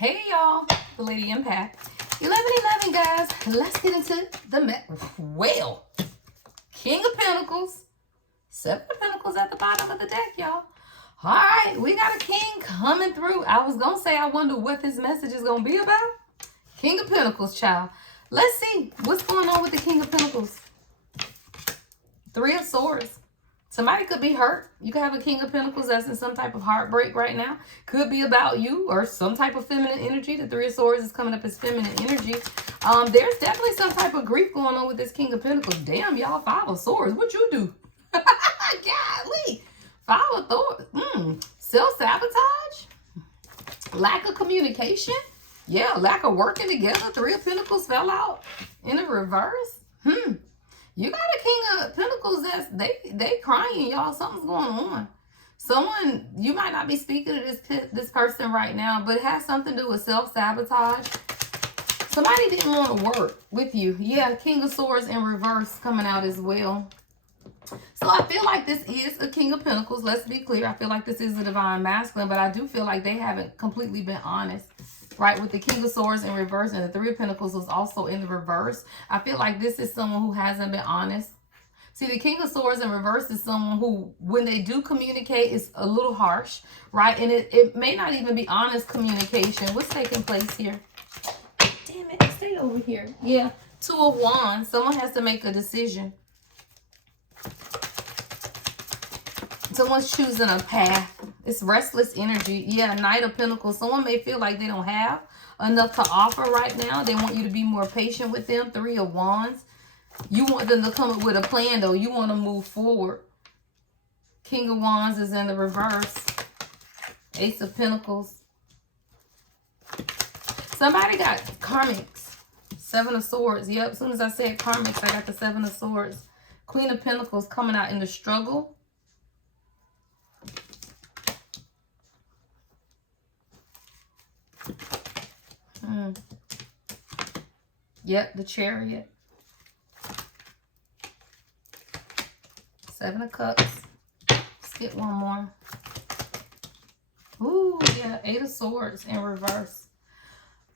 Hey y'all, the Lady Empath. 1111 guys, let's get into the well. King of Pentacles, Seven of Pentacles at the bottom of the deck, y'all. All right, we got a king coming through. I was gonna say I wonder what this message is gonna be about. King of Pentacles, child. Let's see what's going on with the King of Pentacles. Three of Swords. Somebody could be hurt. You could have a King of Pentacles that's in some type of heartbreak right now. Could be about you or some type of feminine energy. The Three of Swords is coming up as feminine energy. There's definitely some type of grief going on with this King of Pentacles. Damn, y'all, Five of Swords. What you do? Golly. Five of Swords. Self-sabotage. Lack of communication. Yeah, lack of working together. Three of Pentacles fell out in the reverse. You got a King of Pentacles that's they crying, y'all. Something's going on. Someone, you might not be speaking to this person right now, but it has something to do with self-sabotage. Somebody didn't want to work with you. Yeah, King of Swords in reverse coming out as well. So I feel like this is a King of Pentacles. Let's be clear. I feel like this is a divine masculine, but I do feel like they haven't completely been honest. Right, with the King of Swords in reverse and the Three of Pentacles was also in the reverse. I feel like this is someone who hasn't been honest. See, the King of Swords in reverse is someone who, when they do communicate, is a little harsh, right? And it may not even be honest communication. What's taking place here? Damn it, stay over here. Yeah, Two of Wands. Someone has to make a decision. Someone's choosing a path. It's restless energy. Yeah, Knight of Pentacles. Someone may feel like they don't have enough to offer right now. They want you to be more patient with them. Three of Wands. You want them to come up with a plan, though. You want to move forward. King of Wands is in the reverse. Ace of Pentacles. Somebody got karmics. Seven of Swords. Yep, as soon as I said karmics, I got the Seven of Swords. Queen of Pentacles coming out in the struggle. Yep, the Chariot. Seven of Cups. Let's get one more. Ooh, yeah, Eight of Swords in reverse.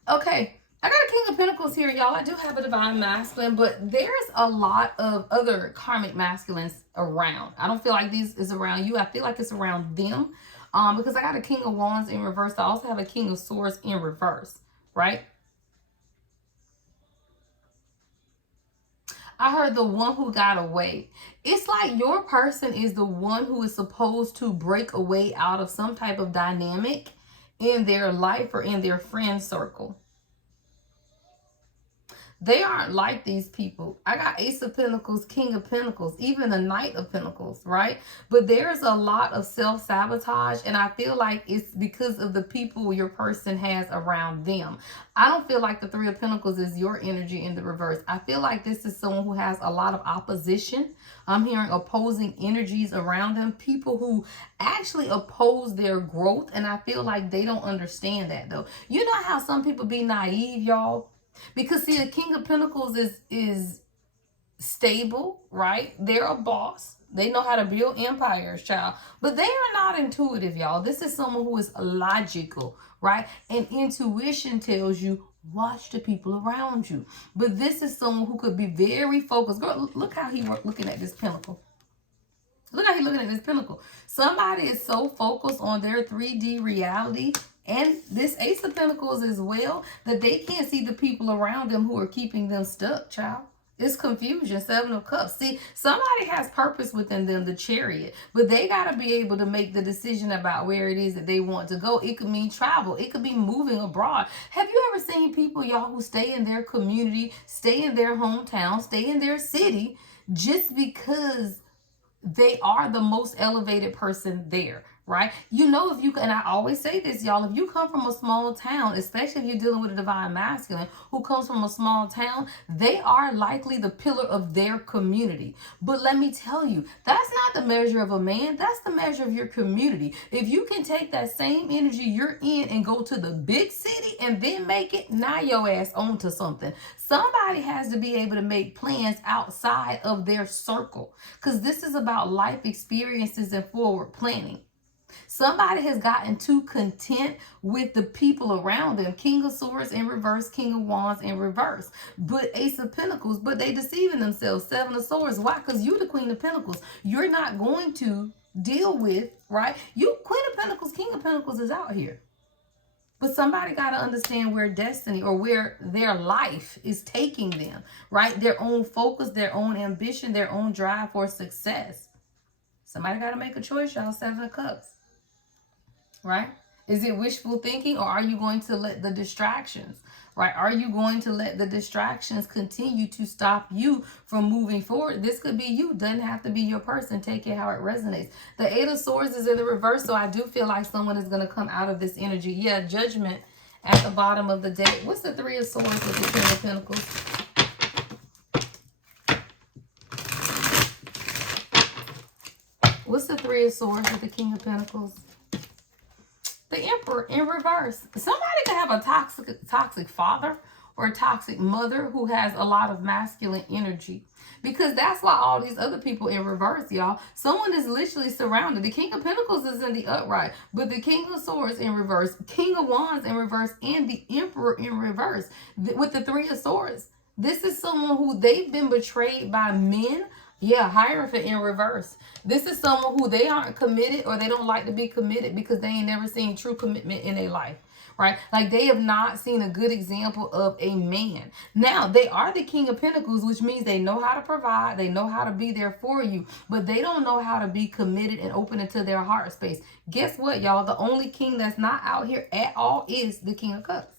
Okay, I got a King of Pentacles here, y'all. I do have a divine masculine, but there's a lot of other karmic masculines around. I don't feel like these is around you. I feel like it's around them. Because I got a King of Wands in reverse. I also have a King of Swords in reverse, right? I heard the one who got away. It's like your person is the one who is supposed to break away out of some type of dynamic in their life or in their friend circle. They aren't like these people. I got Ace of Pentacles, King of Pentacles, even the Knight of Pentacles, right? But there's a lot of self-sabotage, and I feel like it's because of the people your person has around them. I don't feel like the Three of Pentacles is your energy in the reverse. I feel like this is someone who has a lot of opposition. I'm hearing opposing energies around them, people who actually oppose their growth, and I feel like they don't understand that, though. You know how some people be naive, y'all? Because see, the King of Pentacles is stable, right? They're a boss. They know how to build empires, child. But they are not intuitive, y'all. This is someone who is logical, right? And intuition tells you, watch the people around you. But this is someone who could be very focused. Girl, look how he's looking at this pentacle. Look how he's looking at this pentacle. Somebody is so focused on their 3D reality and this Ace of Pentacles as well, that they can't see the people around them who are keeping them stuck, child. It's confusion. Seven of Cups. See, somebody has purpose within them, the Chariot, but they got to be able to make the decision about where it is that they want to go. It could mean travel. It could be moving abroad. Have you ever seen people, y'all, who stay in their community, stay in their hometown, stay in their city, just because they are the most elevated person there? Right? You know, if you, and I always say this, y'all, if you come from a small town, especially if you're dealing with a divine masculine who comes from a small town, they are likely the pillar of their community. But let me tell you, that's not the measure of a man. That's the measure of your community. If you can take that same energy you're in and go to the big city and then make it, now your ass onto something. Somebody has to be able to make plans outside of their circle, because this is about life experiences and forward planning. Somebody has gotten too content with the people around them. King of Swords in reverse, King of Wands in reverse. But Ace of Pentacles, but they deceiving themselves. Seven of Swords. Why? Because you're the Queen of Pentacles. You're not going to deal with, right? You, Queen of Pentacles, King of Pentacles is out here. But somebody got to understand where destiny or where their life is taking them, right? Their own focus, their own ambition, their own drive for success. Somebody got to make a choice, y'all. Seven of Cups, right? Is it wishful thinking, or are you going to let the distractions, right? Are you going to let the distractions continue to stop you from moving forward? This could be you. Doesn't have to be your person. Take it how it resonates. The Eight of Swords is in the reverse, so I do feel like someone is going to come out of this energy. Yeah, Judgment at the bottom of the deck. What's the Three of Swords with the King of Pentacles? What's the Three of Swords with the King of Pentacles? The Emperor in reverse. Somebody could have a toxic father or a toxic mother who has a lot of masculine energy. Because that's why all these other people in reverse, y'all. Someone is literally surrounded. The King of Pentacles is in the upright, but the King of Swords in reverse, King of Wands in reverse, and the Emperor in reverse with the Three of Swords. This is someone who they've been betrayed by men. Yeah, Hierophant in reverse. This is someone who they aren't committed, or they don't like to be committed because they ain't never seen true commitment in their life, right? Like they have not seen a good example of a man. Now, they are the King of Pentacles, which means they know how to provide. They know how to be there for you, but they don't know how to be committed and open into their heart space. Guess what, y'all? The only king that's not out here at all is the King of Cups.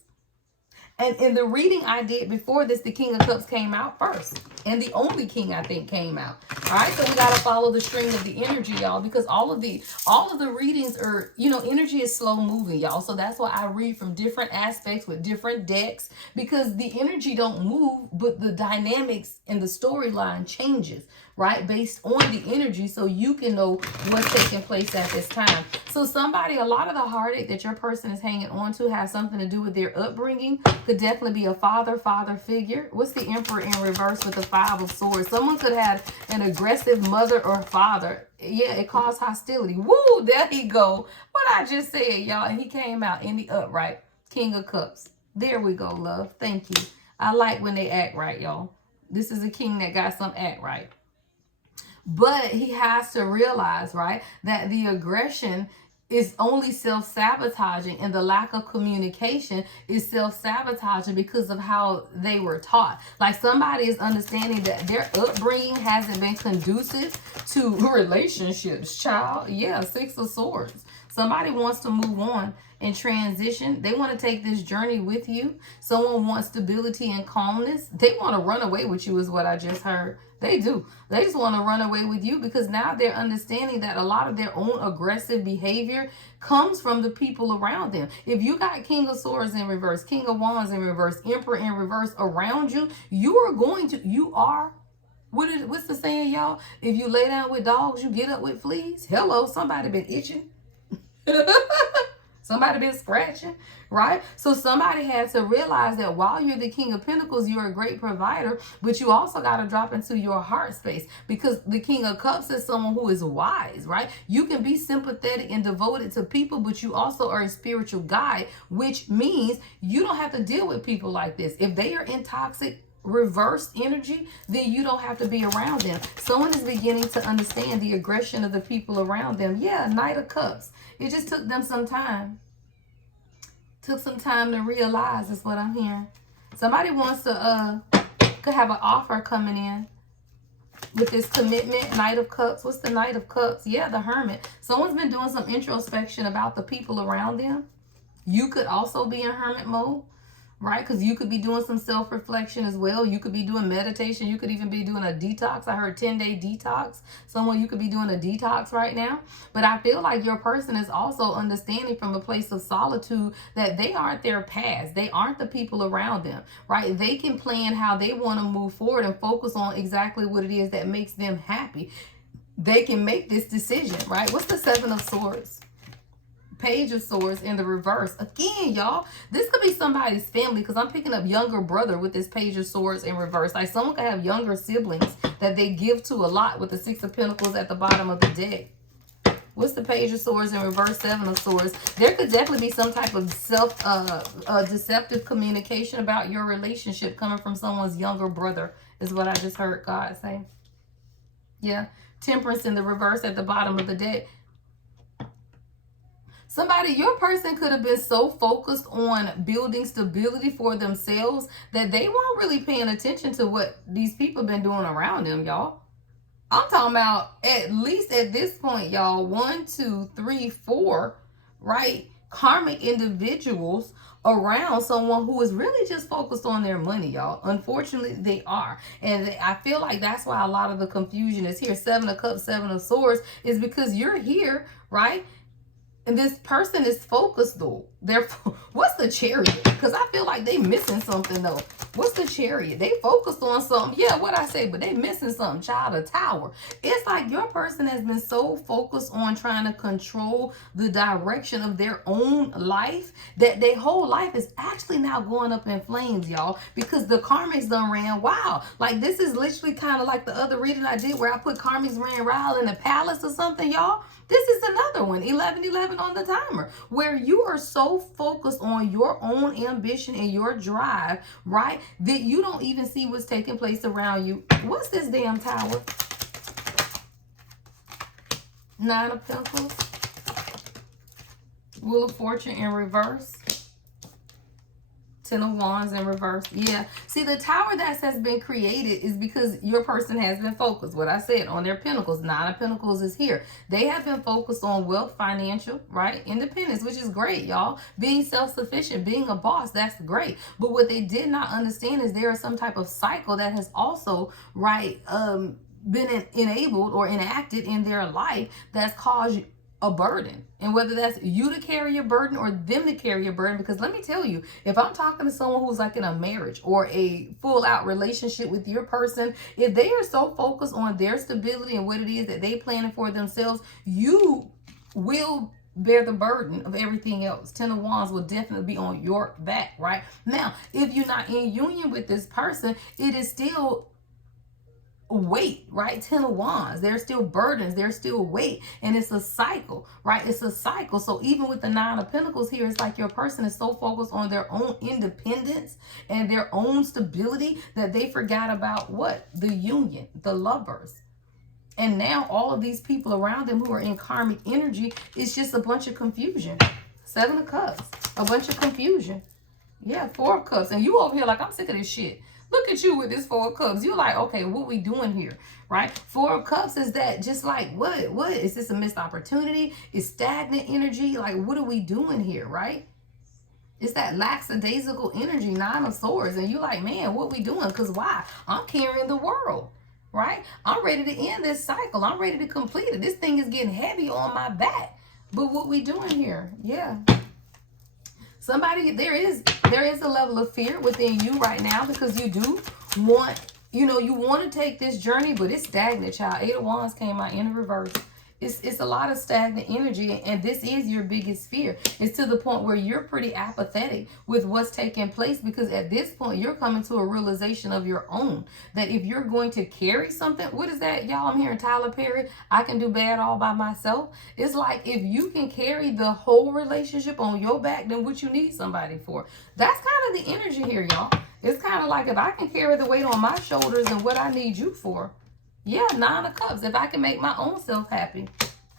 And in the reading I did before this, the King of Cups came out first. And the only king, I think, came out. All right, so we got to follow the string of the energy, y'all, because all of the readings are, you know, energy is slow moving, y'all. So that's why I read from different aspects with different decks, because the energy don't move, but the dynamics and the storyline changes, right, based on the energy, so you can know what's taking place at this time. So somebody, a lot of the heartache that your person is hanging on to has something to do with their upbringing. Could definitely be a father figure. What's the Emperor in reverse with the Five of Swords? Someone could have an aggressive mother or father. Yeah, it caused hostility. Woo, there he go. What I just said, y'all. And he came out in the upright. King of Cups. There we go, love. Thank you. I like when they act right, y'all. This is a king that got some act right. But he has to realize, right, that the aggression is only self-sabotaging, and the lack of communication is self-sabotaging because of how they were taught. Like somebody is understanding that their upbringing hasn't been conducive to relationships, child. Yeah, Six of Swords. Somebody wants to move on and transition. They want to take this journey with you. Someone wants stability and calmness. They want to run away with you is what I just heard. They do. They just want to run away with you because now they're understanding that a lot of their own aggressive behavior comes from the people around them. If you got King of Swords in reverse, King of Wands in reverse, Emperor in reverse around you, what's the saying, y'all? If you lay down with dogs, you get up with fleas. Hello, somebody been itching. Somebody been scratching, right? So somebody had to realize that while you're the King of Pentacles, you're a great provider, but you also got to drop into your heart space, because the King of Cups is someone who is wise, right? You can be sympathetic and devoted to people, but you also are a spiritual guide, which means you don't have to deal with people like this. If they are in toxic reverse energy, then you don't have to be around them. Someone is beginning to understand the aggression of the people around them. Yeah, Knight of Cups. It just took them some time. Took some time to realize, is what I'm hearing. Somebody wants to could have an offer coming in with this commitment. Knight of Cups. What's the Knight of Cups? Yeah, the Hermit. Someone's been doing some introspection about the people around them. You could also be in hermit mode, right? Because you could be doing some self-reflection as well. You could be doing meditation. You could even be doing a detox. I heard 10-day detox. Someone, you could be doing a detox right now. But I feel like your person is also understanding from a place of solitude that they aren't their past. They aren't the people around them, right? They can plan how they want to move forward and focus on exactly what it is that makes them happy. They can make this decision, right? What's the Seven of Swords? Page of Swords in the reverse. Again, y'all, this could be somebody's family, because I'm picking up younger brother with this Page of Swords in reverse. Like someone could have younger siblings that they give to a lot with the Six of Pentacles at the bottom of the deck. What's the Page of Swords in reverse? Seven of Swords. There could definitely be some type of deceptive communication about your relationship coming from someone's younger brother, is what I just heard God say. Yeah. Temperance in the reverse at the bottom of the deck. Somebody, your person could have been so focused on building stability for themselves that they weren't really paying attention to what these people been doing around them, y'all. I'm talking about at least at this point, y'all, 1, 2, 3, 4, right? Karmic individuals around someone who is really just focused on their money, y'all. Unfortunately, they are. And I feel like that's why a lot of the confusion is here. 7 of Cups, 7 of Swords is because you're here, right? And this person is focused though. What's the Chariot? Because I feel like they missing something though. What's the Chariot? They focused on something. Yeah, what I say, but they missing something. Child of Tower. It's like your person has been so focused on trying to control the direction of their own life that their whole life is actually now going up in flames, y'all. Because the karmics done ran wild. Like this is literally kind of like the other reading I did where I put karmics ran wild in the palace or something, y'all. This is another one, 1111 on the timer, where you are so focused on your own ambition and your drive, right, that you don't even see what's taking place around you. What's this damn tower? 9 of Pentacles. Wheel of Fortune in reverse. 10 of Wands in reverse. Yeah. See, the tower that has been created is because your person has been focused. What I said on their pentacles. 9 of Pentacles is here. They have been focused on wealth, financial, right? Independence, which is great, y'all. Being self-sufficient, being a boss, that's great. But what they did not understand is there is some type of cycle that has also, right, been enabled or enacted in their life that's caused a burden. And whether that's you to carry your burden or them to carry your burden, because let me tell you, if I'm talking to someone who's like in a marriage or a full out relationship with your person, if they are so focused on their stability and what it is that they planning for themselves, you will bear the burden of everything else. 10 of Wands will definitely be on your back, right? Now, if you're not in union with this person, it is still weight, right? 10 of Wands, there's still burdens, there's still weight, and it's a cycle, right? It's a cycle. So even with the 9 of Pentacles here, it's like your person is so focused on their own independence and their own stability that they forgot about what? The union, the lovers. And now all of these people around them who are in karmic energy, it's just a bunch of confusion. 7 of Cups, a bunch of confusion. Yeah, 4 of Cups. And you over here like, I'm sick of this shit. Look at you with this 4 of Cups. You're like, okay, what we doing here, right? 4 of Cups is that just like, what? Is this a missed opportunity? Is stagnant energy? Like, what are we doing here, right? It's that lackadaisical energy, 9 of Swords. And you're like, man, what we doing? Because why? I'm carrying the world, right? I'm ready to end this cycle. I'm ready to complete it. This thing is getting heavy on my back. But what we doing here? Yeah. Somebody, there is a level of fear within you right now because you do want, you want to take this journey, but it's stagnant, child. 8 of Wands came out in reverse. It's a lot of stagnant energy, and this is your biggest fear. It's to the point where you're pretty apathetic with what's taking place because at this point, you're coming to a realization of your own. That if you're going to carry something, what is that, y'all? I'm hearing Tyler Perry, I can do bad all by myself. It's like if you can carry the whole relationship on your back, then what you need somebody for? That's kind of the energy here, y'all. It's kind of like if I can carry the weight on my shoulders and what I need you for. Yeah, 9 of Cups. If I can make my own self happy.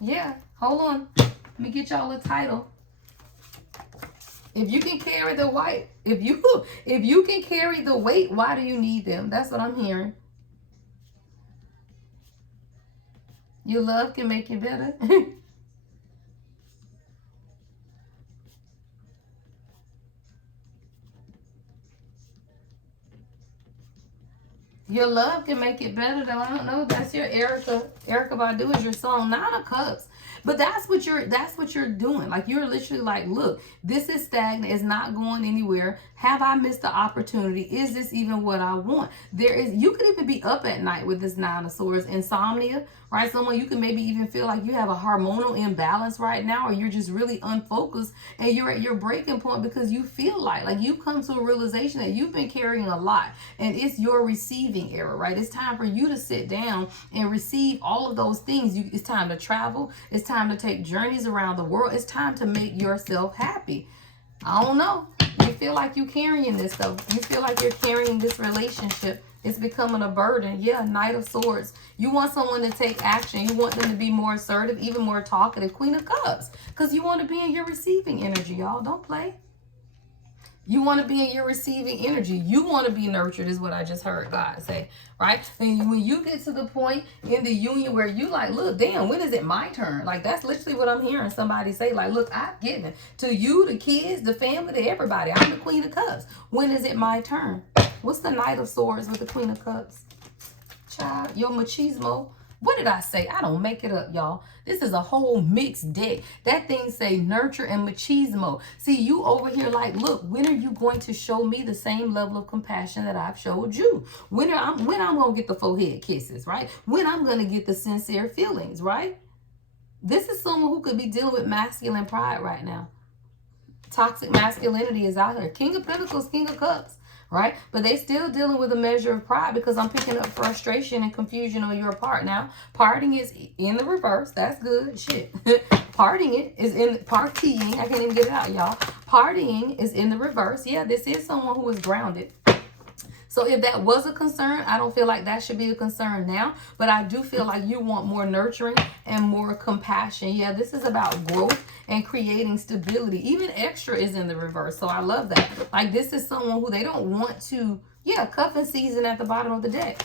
Yeah, hold on. Let me get y'all a title. If you can carry the weight, if you can carry the weight, why do you need them? That's what I'm hearing. Your love can make you better. Your love can make it better, though. I don't know. That's your Erica Badu is your song. 9 of Cups. But that's what you're doing. Like you're literally like, look, this is stagnant. It's not going anywhere. Have I missed the opportunity? Is this even what I want? You could even be up at night with this 9 of Swords. Insomnia, right? Someone you can maybe even feel like you have a hormonal imbalance right now, or you're just really unfocused and you're at your breaking point because you feel like you've come to a realization that you've been carrying a lot and it's your receiving era, right? It's time for you to sit down and receive all of those things. It's time to travel. It's time time to take journeys around the world. It's time to make yourself happy. I don't know. You feel like you're carrying this stuff. You feel like you're carrying this relationship. It's becoming a burden. Yeah, Knight of Swords. You want someone to take action. You want them to be more assertive, even more talkative. Queen of Cups. Because you want to be in your receiving energy, y'all. Don't play. You want to be in your receiving energy. You want to be nurtured is what I just heard God say, right? And when you get to the point in the union where you like, look, damn, when is it my turn? Like, that's literally what I'm hearing somebody say. Like, look, I've given to you, the kids, the family, to everybody. I'm the Queen of Cups. When is it my turn? What's the Knight of Swords with the Queen of Cups? Child, your machismo. What did I say? I don't make it up, y'all. This is a whole mixed deck. That thing say nurture and machismo. See, you over here like, look, when are you going to show me the same level of compassion that I've showed you? When I'm going to get the forehead kisses, right? When I'm going to get the sincere feelings, right? This is someone who could be dealing with masculine pride right now. Toxic masculinity is out here. King of Pentacles, King of Cups. Right? But they still dealing with a measure of pride because I'm picking up frustration and confusion on your part. Now, parting is in the reverse. That's good. Shit. Partying is in partying. I can't even get it out, y'all. Partying is in the reverse. Yeah, this is someone who is grounded. So if that was a concern, I don't feel like that should be a concern now. But I do feel like you want more nurturing and more compassion. Yeah, this is about growth and creating stability. Even extra is in the reverse. So I love that. Like, this is someone who they don't want to, yeah, cuffing season at the bottom of the deck.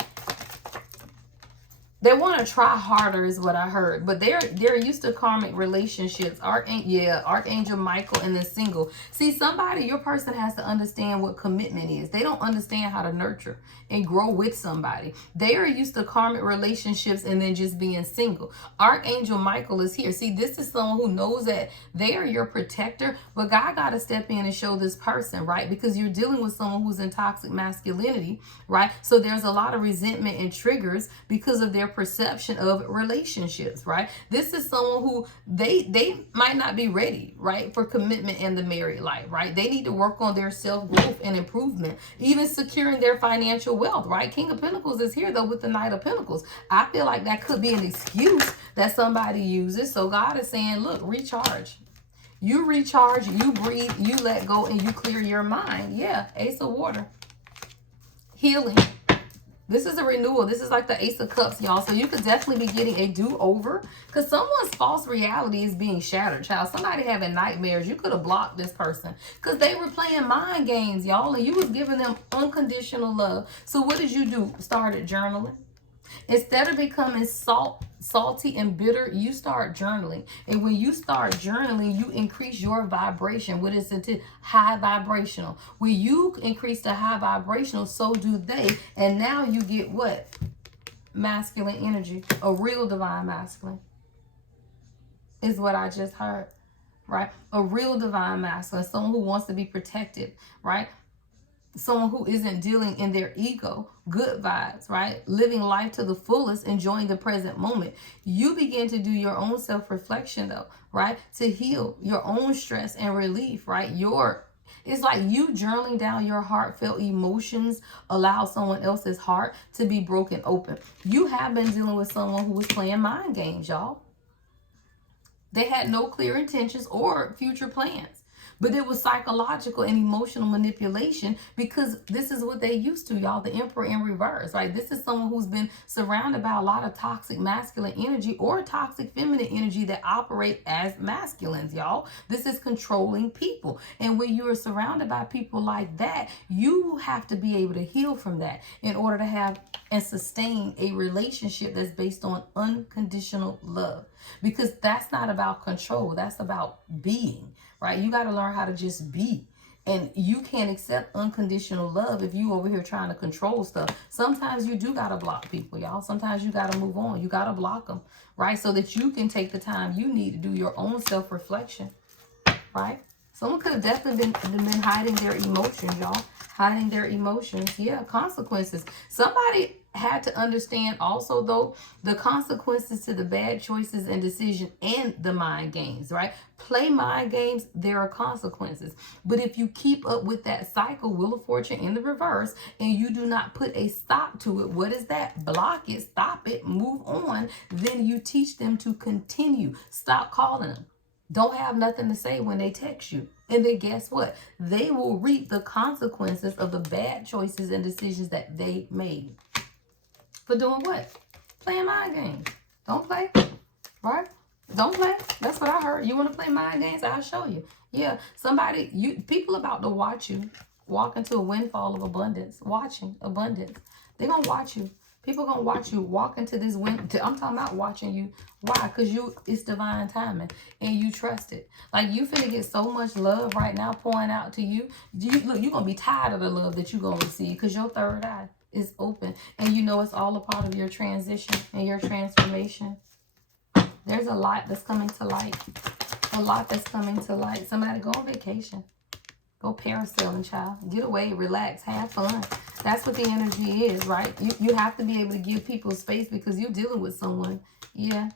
They want to try harder is what I heard. But they're used to karmic relationships. Archangel Michael and the single. See, somebody, your person has to understand what commitment is. They don't understand how to nurture and grow with somebody. They are used to karmic relationships and then just being single. Archangel Michael is here. See, this is someone who knows that they are your protector. But God got to step in and show this person, right? Because you're dealing with someone who's in toxic masculinity, right? So there's a lot of resentment and triggers because of their perception of relationships, right? This is someone who they might not be ready, right, for commitment in the married life, right? They need to work on their self-growth and improvement, even securing their financial wealth, right? King of Pentacles is here though with the Knight of Pentacles. I feel like that could be an excuse that somebody uses. So God is saying, look, recharge. You recharge, you breathe, you let go, and you clear your mind. Yeah, Ace of Water. Healing. This is a renewal. This is like the Ace of Cups, y'all. So you could definitely be getting a do-over because someone's false reality is being shattered, child. Somebody having nightmares. You could have blocked this person because they were playing mind games, y'all, and you was giving them unconditional love. So what did you do? Started journaling. Instead of becoming salty and bitter, you start journaling. And when you start journaling, you increase your vibration. What is it? High vibrational. When you increase the high vibrational, so do they. And now you get what? Masculine energy. A real divine masculine is what I just heard, right? A real divine masculine. Someone who wants to be protected, right? Someone who isn't dealing in their ego. Good vibes, right? Living life to the fullest, enjoying the present moment. You begin to do your own self-reflection though, right? To heal your own stress and relief, right? It's like you journaling down your heartfelt emotions allow someone else's heart to be broken open. You have been dealing with someone who was playing mind games, y'all. They had no clear intentions or future plans. But it was psychological and emotional manipulation because this is what they used to, y'all. The Emperor in reverse, right? This is someone who's been surrounded by a lot of toxic masculine energy or toxic feminine energy that operate as masculines, y'all. This is controlling people. And when you are surrounded by people like that, you have to be able to heal from that in order to have and sustain a relationship that's based on unconditional love. Because that's not about control. That's about being. Right? You got to learn how to just be. And you can't accept unconditional love if you over here trying to control stuff. Sometimes you do got to block people, y'all. Sometimes you got to move on. You got to block them, right? So that you can take the time you need to do your own self-reflection, right? Someone could have definitely been hiding their emotions, y'all. Hiding their emotions. Yeah, consequences. Somebody had to understand also, though, the consequences to the bad choices and decision and the mind games, right? Play mind games, there are consequences. But if you keep up with that cycle, Wheel of Fortune in the reverse, and you do not put a stop to it, what is that? Block it, stop it, move on. Then you teach them to continue. Stop calling them. Don't have nothing to say when they text you. And then guess what? They will reap the consequences of the bad choices and decisions that they made. For doing what? Playing mind games. Don't play, right? Don't play. That's what I heard. You want to play mind games? I'll show you. Yeah, people about to watch you walk into a windfall of abundance. Watching abundance. They're going to watch you. People going to watch you walk into this wind. I'm talking about watching you. Why? Because it's divine timing and you trust it. Like, you finna get so much love right now pouring out to you. Look, you're going to be tired of the love that you're going to receive because your third eye is open. And you know it's all a part of your transition and your transformation. There's a lot that's coming to light. A lot that's coming to light. Somebody go on vacation. Go parasailing, child. Get away, relax, have fun. That's what the energy is, right? You have to be able to give people space because you're dealing with someone. Yeah.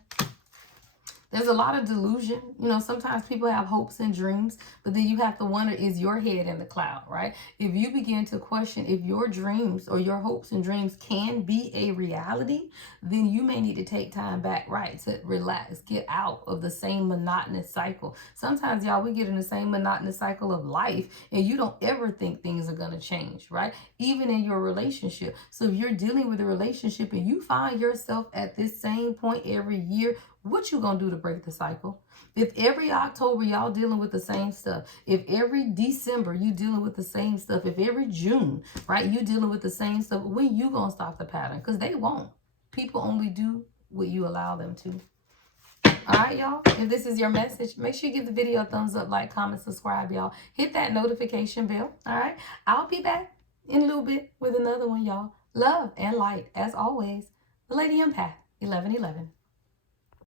There's a lot of delusion. You know, sometimes people have hopes and dreams, but then you have to wonder, is your head in the cloud, right? If you begin to question if your dreams or your hopes and dreams can be a reality, then you may need to take time back, right, to relax, get out of the same monotonous cycle. Sometimes, y'all, we get in the same monotonous cycle of life, and you don't ever think things are going to change, right? Even in your relationship. So if you're dealing with a relationship and you find yourself at this same point every year, what you gonna do to break the cycle? If every October y'all dealing with the same stuff, if every December you dealing with the same stuff, if every June, right, you dealing with the same stuff, when you gonna stop the pattern? Because they won't. People only do what you allow them to. All right, y'all. If this is your message, make sure you give the video a thumbs up, like, comment, subscribe, y'all. Hit that notification bell. All right. I'll be back in a little bit with another one, y'all. Love and light, as always. The Lady Empath, 1111.